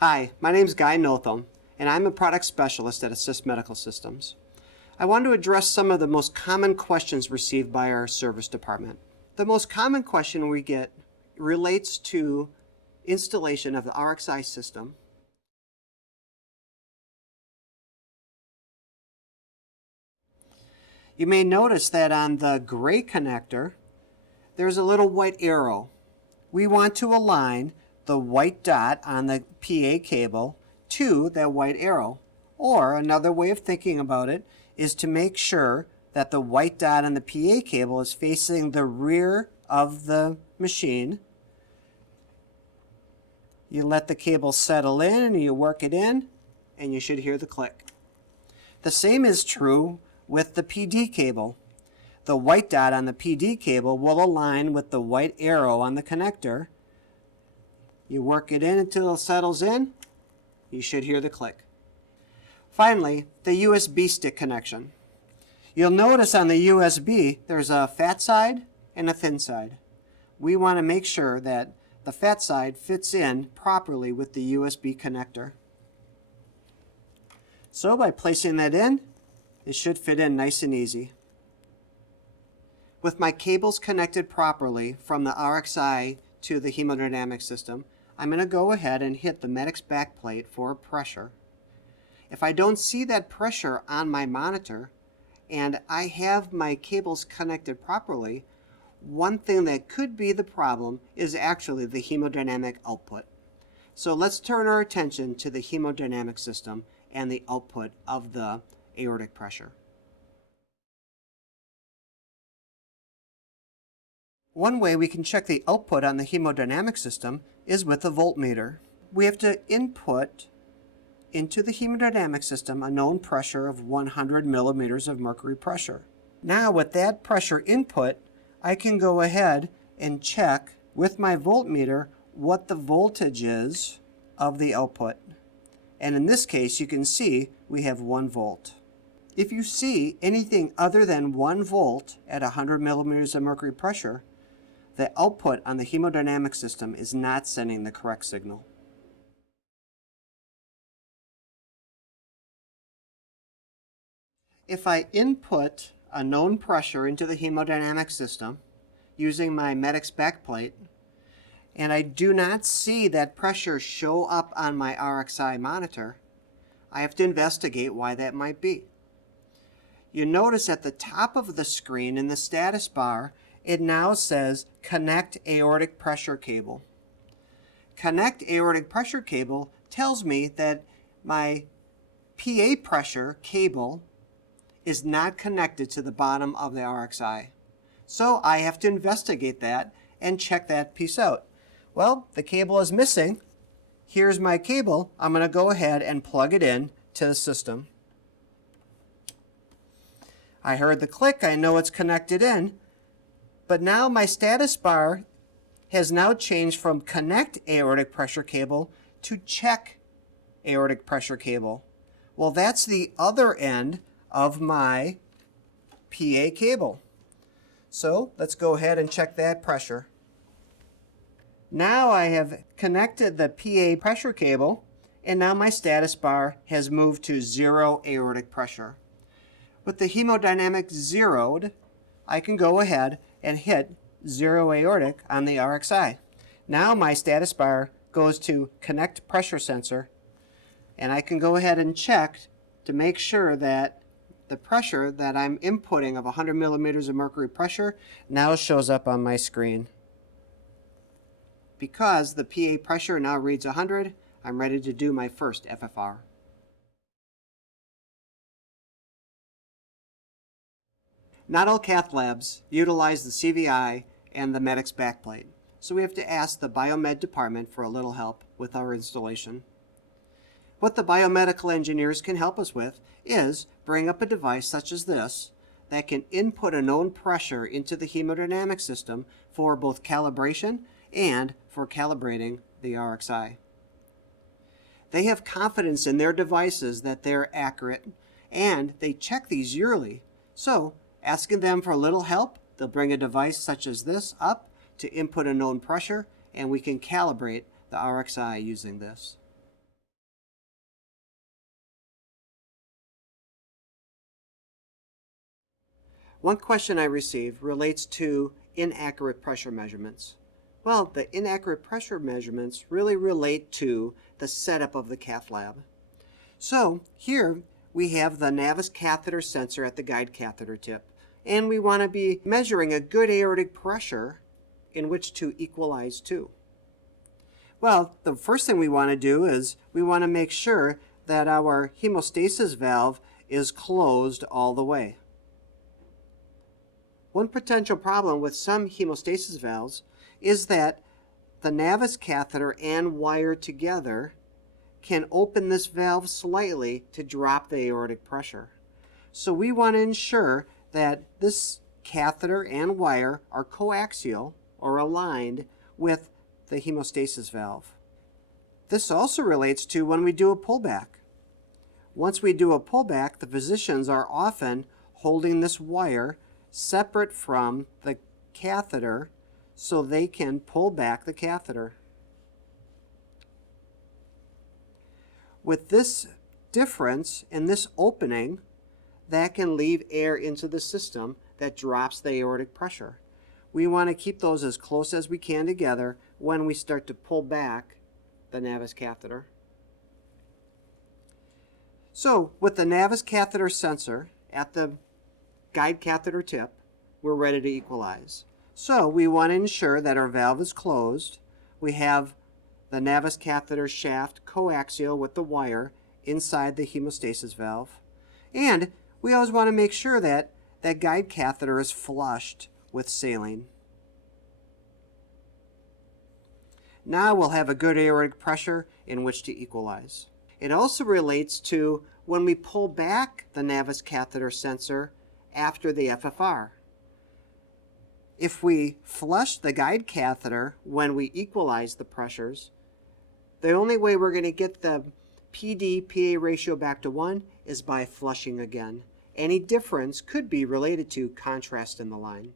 Hi, my name is Guy Notham, and I'm a product specialist at ACIST Medical Systems. I want to address some of the most common questions received by our service department. The most common question we get relates to installation of the RXi system. You may notice that on the gray connector, there's a little white arrow. We want to align the white dot on the PA cable to that white arrow. Or another way of thinking about it is to make sure that the white dot on the PA cable is facing the rear of the machine. You let the cable settle in and you work it in, and you should hear the click. The same is true with the PD cable. The white dot on the PD cable will align with the white arrow on the connector. You work it in until it settles in, you should hear the click. Finally, the USB stick connection. You'll notice on the USB there's a fat side and a thin side. We want to make sure that the fat side fits in properly with the USB connector. So by placing that in, it should fit in nice and easy. With my cables connected properly from the RXi to the hemodynamic system, I'm going to go ahead and hit the medic's backplate for pressure. If I don't see that pressure on my monitor and I have my cables connected properly, one thing that could be the problem is actually the hemodynamic output. So let's turn our attention to the hemodynamic system and the output of the aortic pressure. One way we can check the output on the hemodynamic system is with a voltmeter. We have to input into the hemodynamic system a known pressure of 100 millimeters of mercury pressure. Now with that pressure input, I can go ahead and check with my voltmeter what the voltage is of the output. And in this case, you can see we have 1 volt. If you see anything other than 1 volt at 100 millimeters of mercury pressure, the output on the hemodynamic system is not sending the correct signal. If I input a known pressure into the hemodynamic system using my medic's backplate, and I do not see that pressure show up on my RXi monitor, I have to investigate why that might be. You notice at the top of the screen in the status bar, it now says Connect Aortic Pressure Cable. Connect Aortic Pressure Cable tells me that my PA pressure cable is not connected to the bottom of the RXi. So I have to investigate that and check that piece out. Well, the cable is missing. Here's my cable. I'm going to go ahead and plug it in to the system. I heard the click. I know it's connected in. But now my status bar has now changed from Connect Aortic Pressure Cable to Check Aortic Pressure Cable. Well, that's the other end of my PA cable. So let's go ahead and check that pressure. Now I have connected the PA pressure cable, and now my status bar has moved to 0 aortic pressure. With the hemodynamic zeroed, I can go ahead and hit 0 aortic on the RXi. Now my status bar goes to Connect Pressure Sensor, and I can go ahead and check to make sure that the pressure that I'm inputting of 100 millimeters of mercury pressure now shows up on my screen. Because the PA pressure now reads 100, I'm ready to do my first FFR. Not all cath labs utilize the CVI and the medic's backplate, so we have to ask the biomed department for a little help with our installation. What the biomedical engineers can help us with is bring up a device such as this that can input a known pressure into the hemodynamic system for both calibration and for calibrating the RXi. They have confidence in their devices that they're accurate, and they check these yearly. So asking them for a little help, they'll bring a device such as this up to input a known pressure, and we can calibrate the RXi using this. One question I received relates to inaccurate pressure measurements. Well, the inaccurate pressure measurements really relate to the setup of the cath lab. So here we have the Navvus catheter sensor at the guide catheter tip, and we want to be measuring a good aortic pressure in which to equalize to. Well, the first thing we want to do is we want to make sure that our hemostasis valve is closed all the way. One potential problem with some hemostasis valves is that the Navvus catheter and wire together can open this valve slightly to drop the aortic pressure. So we want to ensure that this catheter and wire are coaxial or aligned with the hemostasis valve. This also relates to when we do a pullback. Once we do a pullback, the physicians are often holding this wire separate from the catheter so they can pull back the catheter. With this difference in this opening, that can leave air into the system that drops the aortic pressure. We want to keep those as close as we can together when we start to pull back the Navvus catheter. So with the Navvus catheter sensor at the guide catheter tip, we're ready to equalize. So we want to ensure that our valve is closed. We have the Navvus catheter shaft coaxial with the wire inside the hemostasis valve. And we always want to make sure that that guide catheter is flushed with saline. Now we'll have a good aortic pressure in which to equalize. It also relates to when we pull back the Navvus catheter sensor after the FFR. If we flush the guide catheter when we equalize the pressures, the only way we're going to get the PD-PA ratio back to 1 is by flushing again. Any difference could be related to contrast in the line.